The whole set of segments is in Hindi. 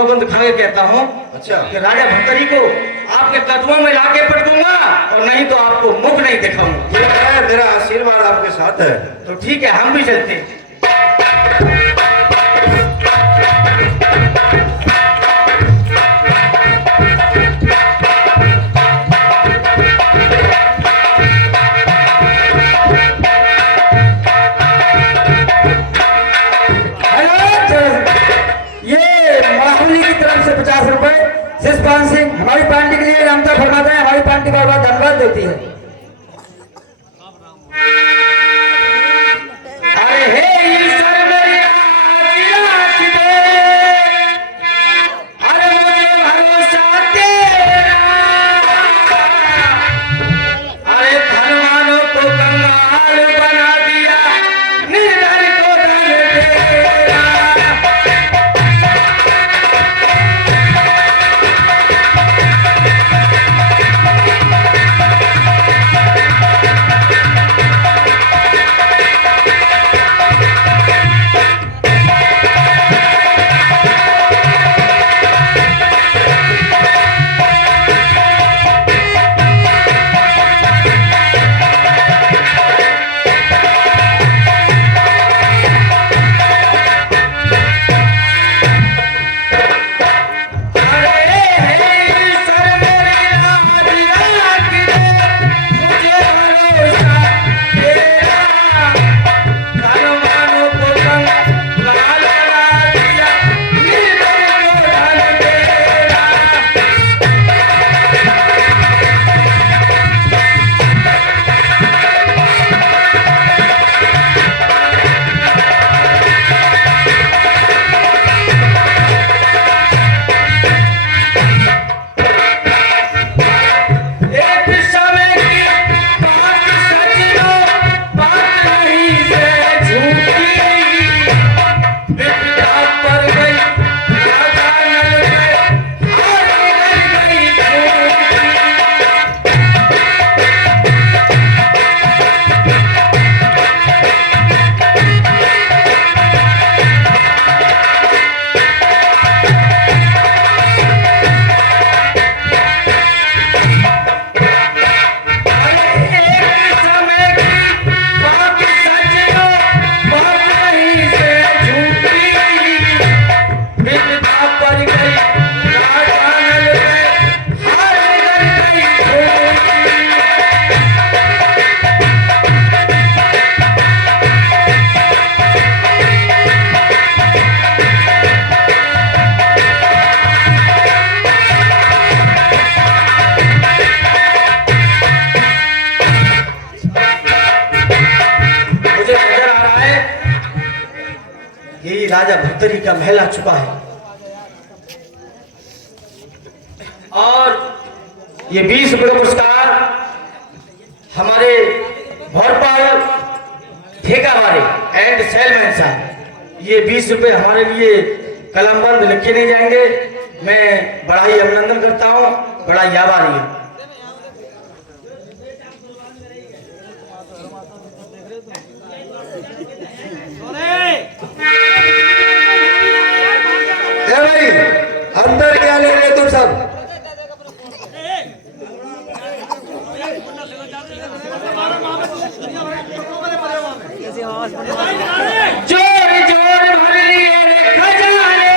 सौगंध खा के कहता हूँ अच्छा कि राजा भर्तरी को आपके कदमों में लाके पटकूंगा और नहीं तो आपको मुख नहीं दिखाऊंगा। मेरा आशीर्वाद आपके साथ है। तो ठीक है, हम भी चलते हैं। शिषपाल सिंह हमारी पार्टी के लिए नामता फरमाते हैं। हमारी पार्टी बार बार धन्यवाद देती है। अरे हे ईश्वर मेरी राज दे, अरे मुझे भरोसा तेरा, अरे धनवानों को कंगाल बना दिया, निर्धन को धन तेरा। राजा भर्तरी का महल आ चुका है और ये 20 रुपये का पुरस्कार हमारे भोपाल ठेका वाले एंड सेलमैन साहब, ये 20 रुपये हमारे लिए कलमबंद लिखे नहीं जाएंगे। मैं बड़ा ही अभिनंदन करता हूँ, बड़ा ही आभारी हूँ। भाई अंदर क्या ले रहे तुम सब? जोर जोर भर लिए रे खजाने,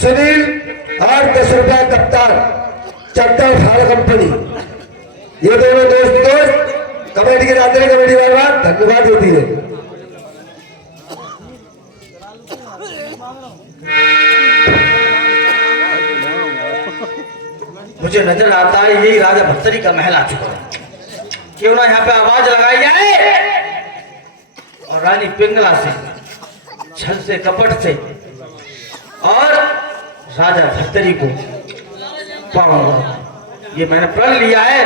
सुनील और 10 रुपया कप्तान चट्टा खाल कंपनी। ये दोनों दोस्त कमेटी के नाते कमेटी वाला धन्यवाद देती है। मुझे नजर आता है यही राजा भर्तरी का महल आ चुका है। क्यों ना यहाँ पे आवाज लगाई जाए और रानी पिंगला से, छल से, कपट से और राजा भर्तरी को पाऊंगा। ये मैंने प्रण लिया है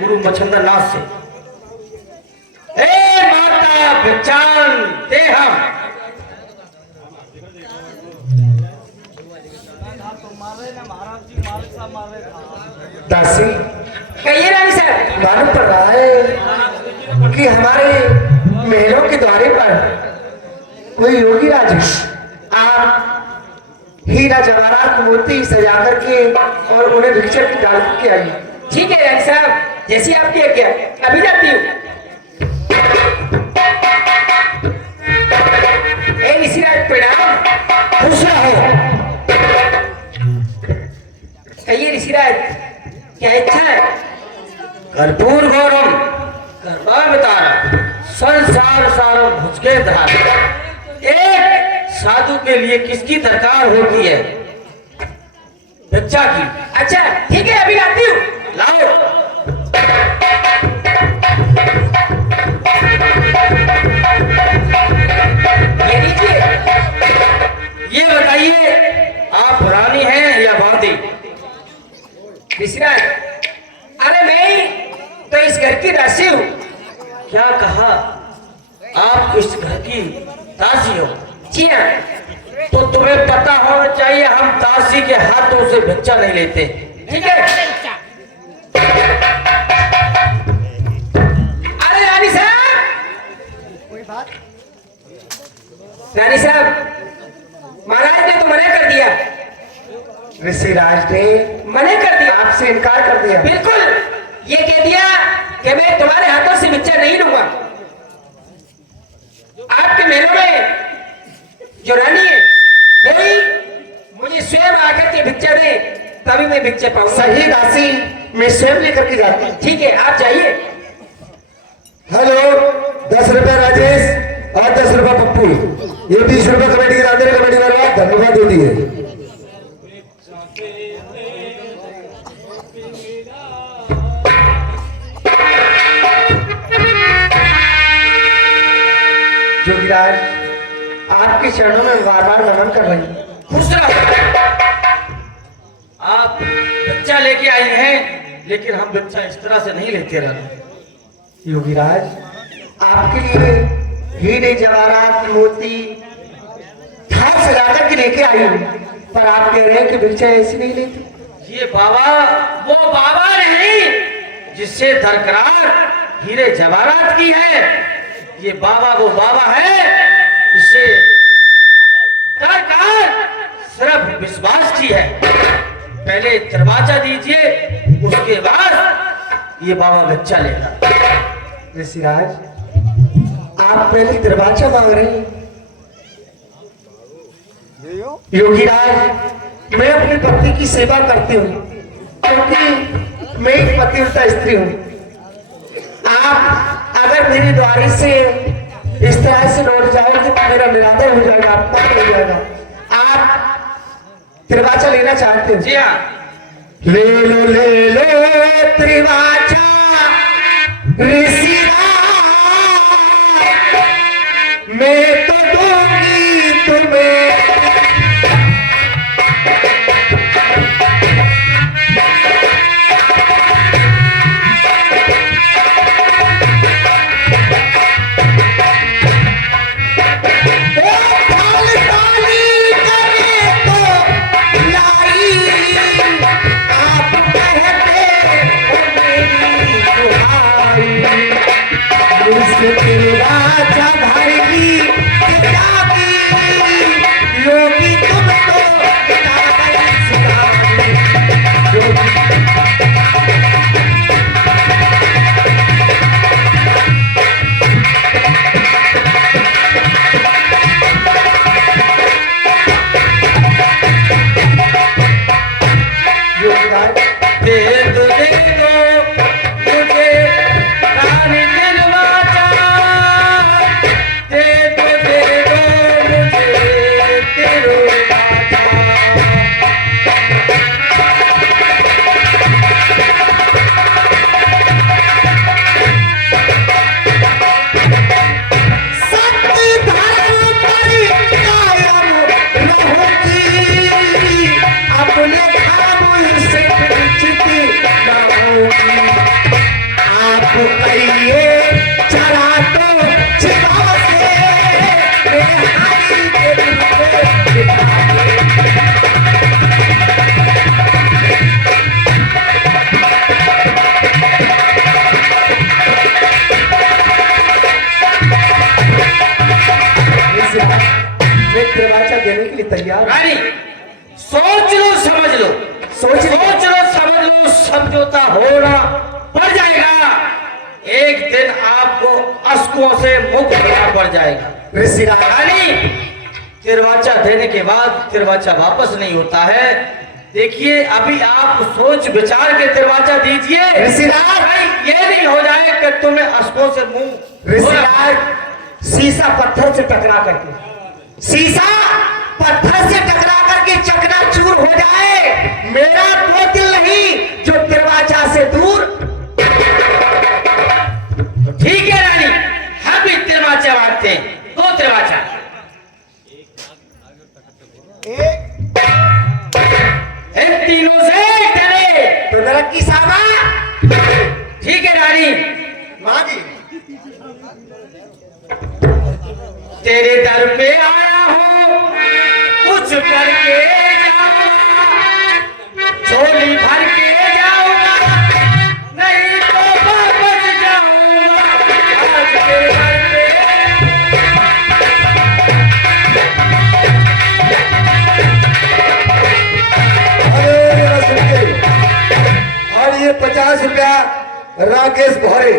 गुरु मच्छंदर नाथ से। ए माता भिक्षान दे हम। दासी कहिए रानी साहब। मालूम पड़ रहा है कि हमारे महलों के द्वारे पर कोई योगी राज आप हीरा जवाहरात मोती सजा करके और उन्हें भिक्षा की डाल के आई। ठीक है रानी साहब, जैसी आपकी आज्ञा, अभी जाती हूँ। ए ऋषिराज प्रणाम। खुश रहो। कहिए ऋषिराज, क्या इच्छा है? कर्पूर गौरम कर्पावतार संसार सारम भुजगे धार। एक साधु के लिए किसकी दरकार होती है? भिक्षा की। अच्छा ठीक है, अभी आती हूँ। लाओ। ये लीजिए। ये बताइए आप रानी हैं या बांदी? ऋषिराज, अरे मैं ही तो इस घर की दासी हूँ। क्या कहा? आप इस घर की दासी हो? जी हाँ। तो तुम्हें पता होना चाहिए हम दासी के हाथों से भिक्षा नहीं लेते। ठीक है। अरे रानी साहब, कोई बात? रानी साहब, महाराज ने तो मना कर दिया। ऋषिराज ने मना कर दिया, आपसे इनकार कर दिया। बिल्कुल। ये कह दिया कि मैं तुम्हारे हाथों से भिक्षा नहीं लूंगा। आपके महलों में जो रानी है वही मुझे स्वयं आकर के भिक्षा दे, तभी मैं भिक्षा पाऊंगा। सही दासी मैं स्वयं लेकर के जाती हूँ। ठीक है, आप जाइए। हेलो, 10 रुपया राजेश और 10 रुपया पप्पू। ये 20 रुपया कमेटी के नाते कमेटी वाला धन्यवाद देती है। जोगीराज, आपके चरणों में बार बार नमन कर रही हूँ। खुश रहो। आप भिक्षा लेके आई हैं, लेकिन हम भिक्षा इस तरह से नहीं लेते रहते। योगीराज, आपके लिए हीरे जवाहरात मोती थाल सजाकर के लेके आई हूँ, पर आप कह रहे हैं कि भिक्षा ऐसी नहीं लेती। ये बाबा वो बाबा नहीं जिससे दरकरार हीरे जवाहरात की है। ये बाबा वो बाबा है जिससे दरकार सिर्फ विश्वास की है। पहले दरवाजा दीजिए, उसके बाद ये बाबा भिक्षा लेगा। ऋषिराज, आप पहले दरवाजा मांग रहे हैं। योगीराज, मैं अपनी पत्नी की सेवा करती हूँ क्योंकि मैं एक पतिव्रता स्त्री हूँ। आप अगर मेरी द्वारी से इस तरह से लौट जाओगे तो मेरा निरादर हो जाएगा, अपमान हो जाएगा। आप त्रिवाचा लेना चाहते हो? जी हाँ। ले लो त्रिवाचा ऋषिराज, मैं तो दूंगी तुम्हें। मुझे रानी दिलवाचा, दे दो मुझे तेरो वाचा। सत्य धर्म पर कायम रहूंगी, अपने खामोश से परिचित न होगी। आप कहिए चला तो छिपा से रिहाई के दिल पे बिठाइए। मैं दरवाजा देने के लिए तैयार हूं। रानी सोच लो समझ लो, सोच लो। समझ लो, समझौता होना पड़ जाएगा। एक दिन आपको अश्कों से मुक्त होना पड़ जाएगा। ऋषिराज, रानी तिरवाचा देने के बाद तिरवाचा वापस नहीं होता है। देखिए अभी आप सोच विचार के तिरवाचा दीजिए। ऋषिराज, कहीं ये नहीं हो जाए कि तुम्हें अश्कों से मुंह ऋषिराज, शीशा पत्थर से टकरा करके, शीशा पत्थर से टकरा करके चकनाचूर हो जाए, मेरा वो दिल नहीं जो दरवाजा से दूर। ठीक है रानी, हम भी तिरवाचा बांटते हैं। दो तिरवाचा, इन तीनों से डरे। तो मेरा किसाना ठीक है रानी, मांगी। तेरे दर पे आया हूँ, कुछ करके जाऊंगा, झोली भर के जाऊंगा, नहीं तो वापस जाऊंगा। आज तेरे दर पे और ये 50 रुपया राकेश भौरे,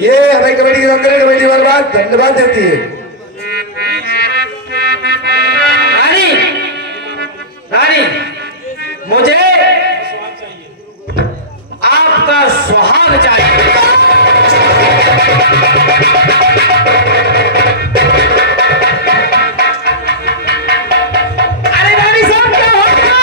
ये हमें कमेटी के अंदर कमेटी बर्बाद धन्यवाद देती है। रानी, रानी मुझे आपका सुहाग चाहिए। अरे रानी साहब क्या हो गया?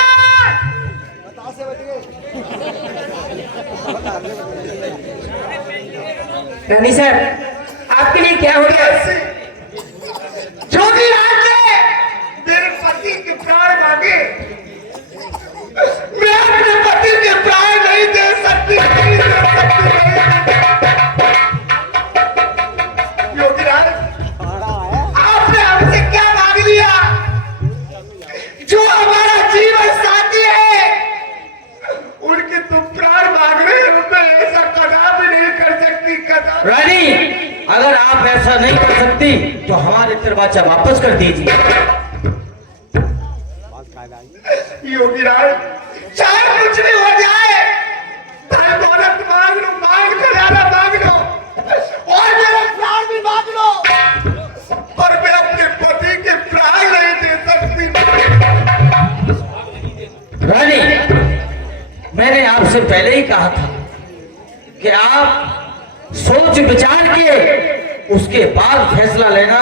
रानी साहब आपके लिए क्या हो गया? जो भी आज मेरे पति के प्राण मांगे, मैं अपने पति के प्राण नहीं दे सकती, नहीं दे सकती, योगीराज, आपने हमसे क्या मांग लिया? जो हमारा जीवन साथी है उनके तुम प्राण मांग रहे हो, मैं ऐसा कदापि नहीं कर सकती, कदापि। रानी अगर आप ऐसा नहीं कर सकती तो हमारे तिरवाचा वापस कर दीजिए। योगीराज, चाहे कुछ भी हो जाए, धन दौलत मांग लो, मांग खजाना मांग लो, और मेरा प्राण भी मांग लो, पर मैं अपने पति के प्राण नहीं दे सकती। रानी मैंने आपसे पहले ही कहा था कि आप सोच विचार के उसके बाद फैसला लेना,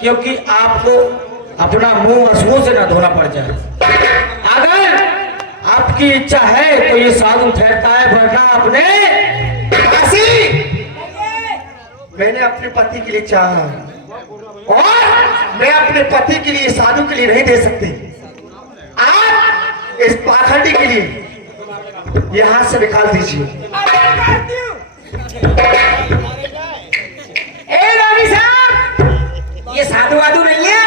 क्योंकि आपको अपना मुंह अश्कों से ना धोना पड़ जाए। अगर आपकी इच्छा है तो ये साधु ठहरता है, वरना अपने काशी, मैंने अपने पति के लिए चाहा और मैं अपने पति के लिए साधु के लिए नहीं दे सकती। आप इस पाखंडी के लिए यहां से निकाल दीजिए। ए रानी साहब, ये साधु वाधु नहीं है,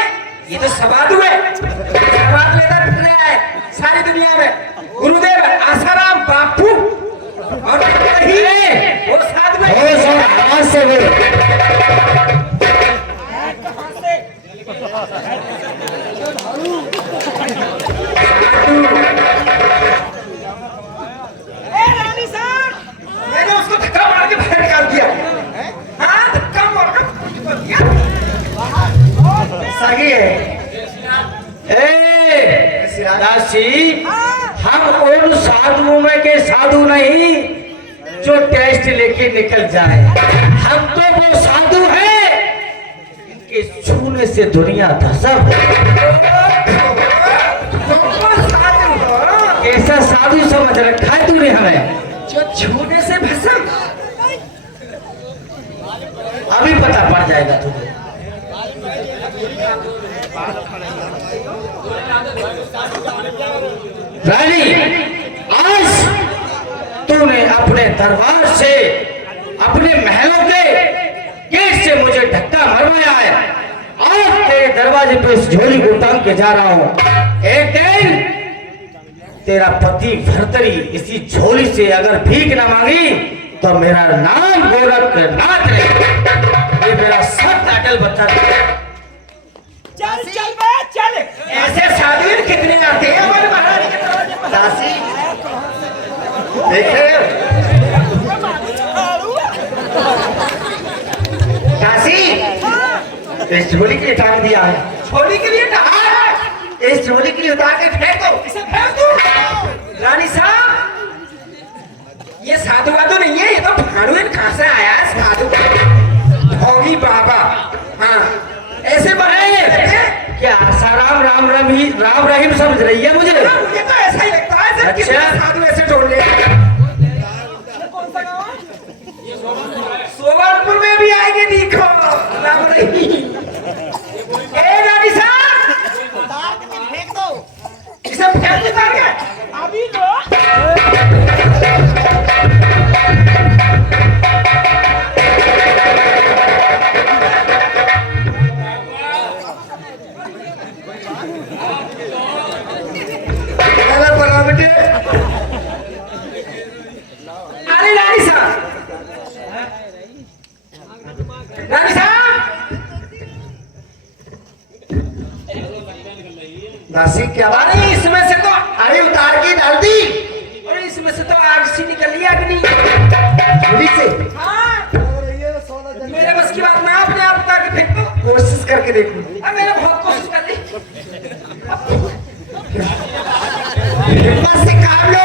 ये तो सवादु है। सवाद लेता कितने है सारी दुनिया में? गुरुदेव आसाराम बापू और नहीं है वो साधु है। मैंने उसको धक्का मार के बाहर निकाल दिया। हाँ, धक्का मार के बाहर दिया। सही है। दासी हम उन साधुओं में के साधु नहीं जो टेस्ट लेके निकल जाए। हम तो वो साधु हैं इनके छूने से दुनिया धसम। ऐसा साधु समझ रखा है तूने हमें, जो छूने से भस्म। अभी पता पड़ जाएगा तुझे। रानी, आज तूने अपने दरबार से, अपने महलों के गेट से मुझे धक्का मरवाया है। आज तेरे दरवाजे पे इस झोली को टांग के जा रहा हूं। एक दिन तेरा पति भरतरी इसी झोली से अगर भीख न मांगी तो मेरा नाम गोरखनाथ नहीं। ये मेरा सत्य अटल बता। चल चल बे चल। ऐसे साधु कितने आते हैं हमारे महाराज के दरवाजे पर। दासी देखे दासी, इस झोली के लिए टांग दिया है। छोली के लिए टांग, इस झोली के लिए उतार के फेंक दो। इसे फेंक दो। रानी साहब, ये साधु वाधु नहीं है, ये तो भाड़ुए कहां से आया है साधु भोगी बाबा। हाँ ऐसे बनाए क्या आसाराम राम रहीम समझ रही है मुझे? मुझे तो ऐसा ही लगता है सर, किसी अच्छा। साधु ऐसे जोड़ ले। सोमनपुर में भी आएंगे, देखो राम रहीम। ए रानी साहब, फेंक दो। इसे फेंक दे करके अभी लो। अरे रानी साहब, रानी साहब, दासी क्या बात? अरे इसमें से तो, अरे उतार के डाल दी अरे इसमें से तो आग सी निकल रही है, अग्नि। झोली से। हाँ, मेरे बस की बात ना, अपने आप उतार के फेंक दो। कोशिश करके देखो। अब मैंने बहुत कोशिश कर ली। हिम्मत से काम लो।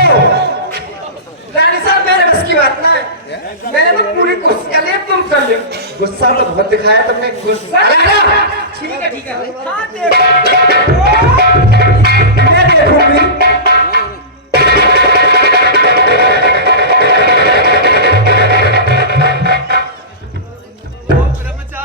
रानी साहब, मेरे बस की बात ना है, मैंने तो पूरी कोशिश कर ली, अब तुम कर लो। गुस्सा तो बहुत दिखाया तुमने। गुस्सा ठीक है ठीक है, हाँ देखो, मैं देखूंगी।